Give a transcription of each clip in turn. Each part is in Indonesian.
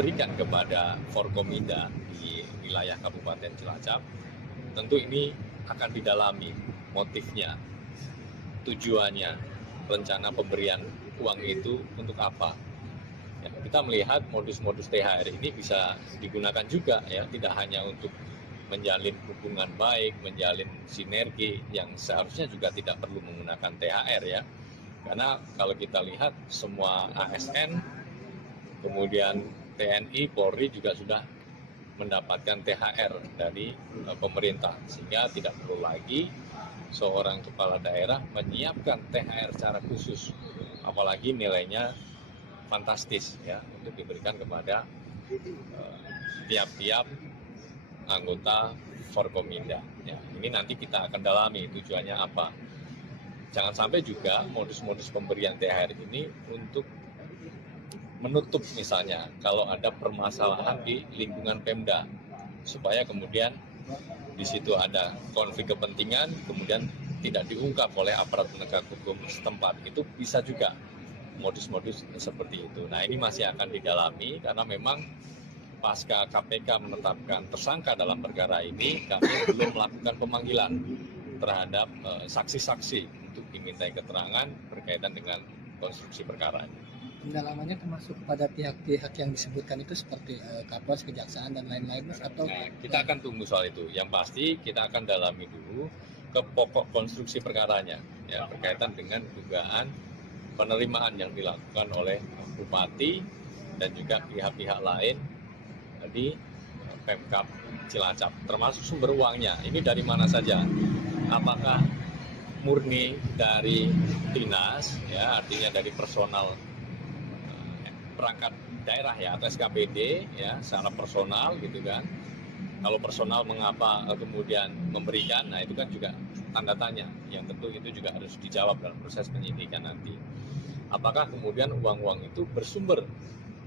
diberikan kepada Forkominda di wilayah Kabupaten Cilacap, tentu ini akan didalami motifnya, tujuannya, rencana pemberian uang itu untuk apa. Ya, kita melihat modus-modus THR ini bisa digunakan juga ya, tidak hanya untuk menjalin hubungan baik, menjalin sinergi yang seharusnya juga tidak perlu menggunakan THR ya. Karena kalau kita lihat semua ASN, kemudian TNI, Polri juga sudah mendapatkan THR dari pemerintah, sehingga tidak perlu lagi seorang kepala daerah menyiapkan THR secara khusus, apalagi nilainya fantastis ya untuk diberikan kepada tiap-tiap anggota Forkominda. Ya, ini nanti kita akan dalami tujuannya apa. Jangan sampai juga modus-modus pemberian THR ini untuk menutup misalnya kalau ada permasalahan di lingkungan Pemda, supaya kemudian di situ ada konflik kepentingan, kemudian tidak diungkap oleh aparat penegak hukum setempat. Itu bisa juga modus-modus seperti itu. Nah, ini masih akan didalami karena memang pasca KPK menetapkan tersangka dalam perkara ini, kami belum melakukan pemanggilan terhadap saksi-saksi untuk dimintai keterangan berkaitan dengan konstruksi perkara ini. Pendalamannya termasuk kepada pihak-pihak yang disebutkan itu seperti Kapolres, Kejaksaan dan lain-lain, Mas, atau kita akan tunggu soal itu. Yang pasti kita akan dalami dulu ke pokok konstruksi perkaranya ya, berkaitan dengan dugaan penerimaan yang dilakukan oleh Bupati dan juga pihak-pihak lain di Pemkab Cilacap, termasuk sumber uangnya. Ini dari mana saja? Apakah murni dari dinas, ya, artinya dari personal perangkat daerah ya, atau SKPD ya, secara personal gitu kan? Kalau personal mengapa kemudian memberikan, nah itu kan juga tanda tanya yang tentu itu juga harus dijawab dalam proses penyidikan nanti. Apakah kemudian uang-uang itu bersumber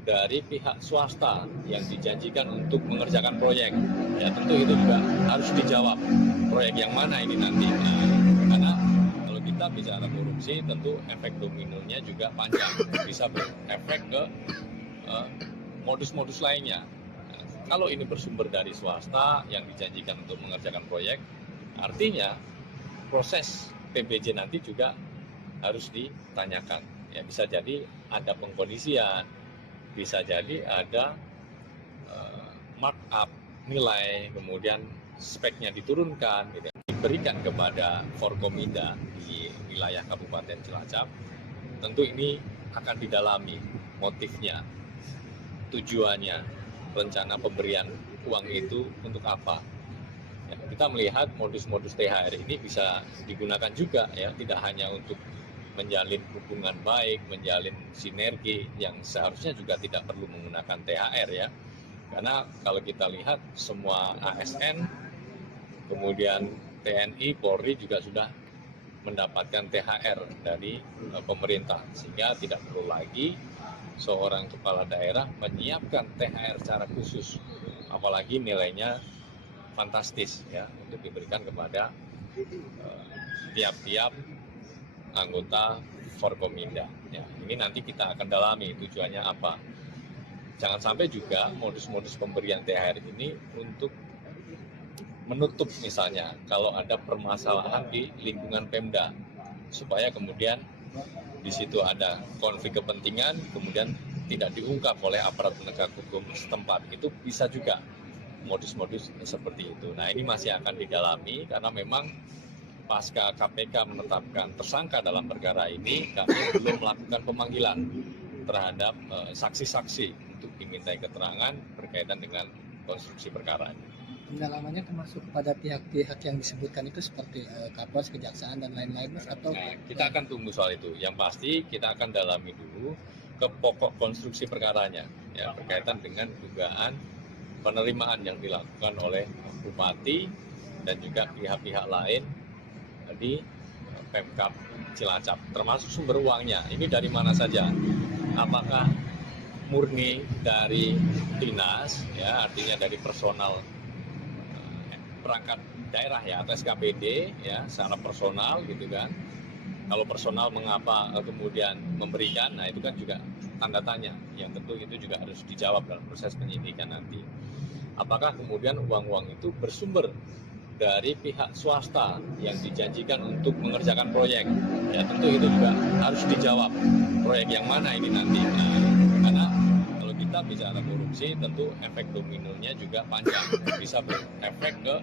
dari pihak swasta yang dijanjikan untuk mengerjakan proyek? Ya tentu itu juga harus dijawab. Proyek yang mana ini nanti? Nah, karena kalau kita bicara korupsi, tentu efek dominonya juga panjang, bisa berefek ke modus-modus lainnya. Nah, kalau ini bersumber dari swasta yang dijanjikan untuk mengerjakan proyek, artinya proses PBJ nanti juga harus ditanyakan. Ya, bisa jadi ada pengkondisian, bisa jadi ada markup nilai, kemudian speknya diturunkan, gitu, diberikan kepada Forkominda di wilayah Kabupaten Cilacap. Tentu ini akan didalami motifnya, tujuannya, rencana pemberian uang itu untuk apa. Ya, kita melihat modus-modus THR ini bisa digunakan juga ya, tidak hanya untuk menjalin hubungan baik, menjalin sinergi yang seharusnya juga tidak perlu menggunakan THR ya. Karena kalau kita lihat semua ASN, kemudian TNI, Polri juga sudah mendapatkan THR dari pemerintah, sehingga tidak perlu lagi seorang kepala daerah menyiapkan THR secara khusus, apalagi nilainya fantastis ya untuk diberikan kepada tiap-tiap anggota Forkominda. Ya, ini nanti kita akan dalami tujuannya apa. Jangan sampai juga modus-modus pemberian THR ini untuk menutup misalnya kalau ada permasalahan di lingkungan Pemda, supaya kemudian di situ ada konflik kepentingan, kemudian tidak diungkap oleh aparat penegak hukum setempat. Itu bisa juga modus-modus seperti itu. Nah, ini masih akan didalami karena memang pasca KPK menetapkan tersangka dalam perkara ini, kami belum melakukan pemanggilan terhadap saksi-saksi untuk dimintai keterangan berkaitan dengan konstruksi perkara ini. Pendalamannya termasuk kepada pihak-pihak yang disebutkan itu seperti Kapolres, Kejaksaan dan lain-lain, Mas, atau kita akan tunggu soal itu. Yang pasti kita akan dalami dulu ke pokok konstruksi perkaranya ya, berkaitan dengan dugaan penerimaan yang dilakukan oleh Bupati dan juga pihak-pihak lain di Pemkab Cilacap, termasuk sumber uangnya. Ini dari mana saja? Apakah murni dari dinas, ya, artinya dari personal perangkat daerah ya, atau SKPD ya, secara personal gitu kan? Kalau personal mengapa kemudian memberikan, nah itu kan juga tanda tanya yang tentu itu juga harus dijawab dalam proses penyidikan nanti. Apakah kemudian uang-uang itu bersumber dari pihak swasta yang dijanjikan untuk mengerjakan proyek? Ya tentu itu juga harus dijawab. Proyek yang mana ini nanti? Nah, karena kalau kita bicara korupsi, tentu efek dominonya juga panjang, bisa berefek ke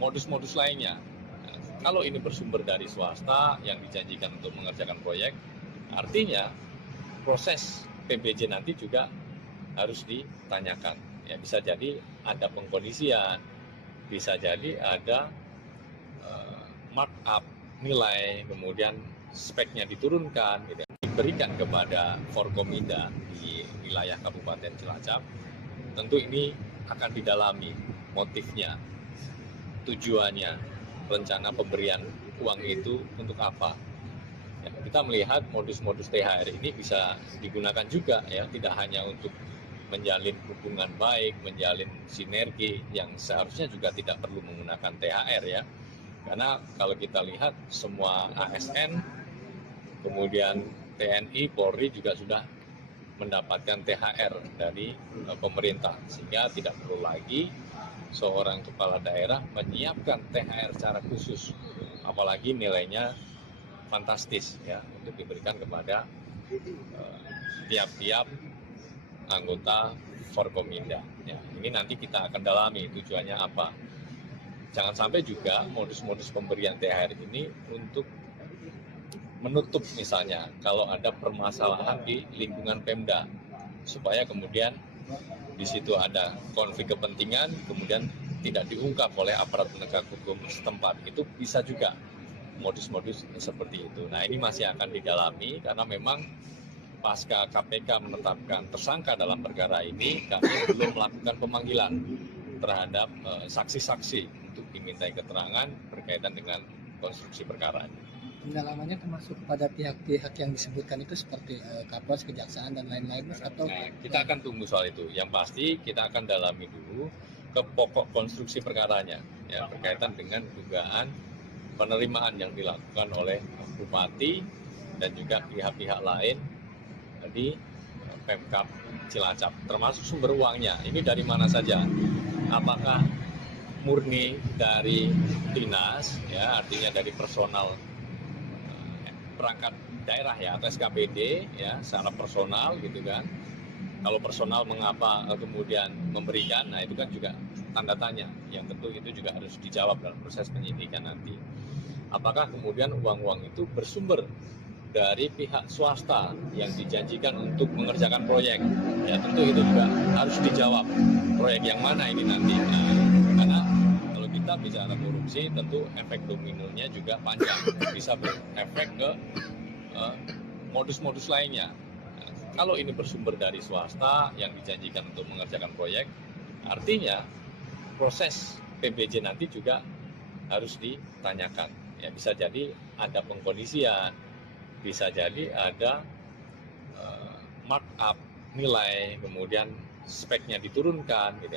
modus-modus lainnya. Nah, kalau ini bersumber dari swasta yang dijanjikan untuk mengerjakan proyek, artinya proses PBJ nanti juga harus ditanyakan. Ya bisa jadi ada pengkondisian, bisa jadi ada markup nilai, kemudian speknya diturunkan, gitu, diberikan kepada Forkominda di wilayah Kabupaten Cilacap. Tentu ini akan didalami motifnya, tujuannya, rencana pemberian uang itu untuk apa. Ya, kita melihat modus-modus THR ini bisa digunakan juga, ya, tidak hanya untuk menjalin hubungan baik, menjalin sinergi yang seharusnya juga tidak perlu menggunakan THR, ya. Karena kalau kita lihat semua ASN, kemudian TNI, Polri juga sudah mendapatkan THR dari pemerintah, sehingga tidak perlu lagi seorang kepala daerah menyiapkan THR secara khusus, apalagi nilainya fantastis, ya, untuk diberikan kepada tiap-tiap anggota Forkominda. Ya, ini nanti kita akan dalami tujuannya apa. Jangan sampai juga modus-modus pemberian THR ini untuk menutup misalnya kalau ada permasalahan di lingkungan Pemda, supaya kemudian di situ ada konflik kepentingan, kemudian tidak diungkap oleh aparat penegak hukum setempat. Itu bisa juga modus-modus seperti itu. Nah, ini masih akan didalami karena memang pasca KPK menetapkan tersangka dalam perkara ini, kami belum melakukan pemanggilan terhadap saksi-saksi untuk dimintai keterangan berkaitan dengan konstruksi perkara ini. Pendalamannya termasuk pada pihak-pihak yang disebutkan itu seperti Kapolres, Kejaksaan dan lain-lain, Mas, atau kita akan tunggu soal itu. Yang pasti kita akan dalami dulu ke pokok konstruksi perkaranya, ya, berkaitan dengan dugaan penerimaan yang dilakukan oleh Bupati dan juga pihak-pihak lain di Pemkab Cilacap, termasuk sumber uangnya. Ini dari mana saja? Apakah murni dari dinas, ya, artinya dari personal perangkat daerah, ya, atau SKPD, ya, secara personal gitu kan. Kalau personal mengapa kemudian memberikan, nah itu kan juga tanda tanya yang tentu itu juga harus dijawab dalam proses penyidikan nanti. Apakah kemudian uang-uang itu bersumber dari pihak swasta yang dijanjikan untuk mengerjakan proyek? Ya tentu itu juga harus dijawab. Proyek yang mana ini nanti? Nah, karena kalau kita bicara korupsi, tentu efek dominonya juga panjang, bisa berefek ke modus-modus lainnya. Nah, kalau ini bersumber dari swasta yang dijanjikan untuk mengerjakan proyek, artinya proses PBJ nanti juga harus ditanyakan. Ya bisa jadi ada pengkondisian, bisa jadi ada markup nilai, kemudian speknya diturunkan, gitu.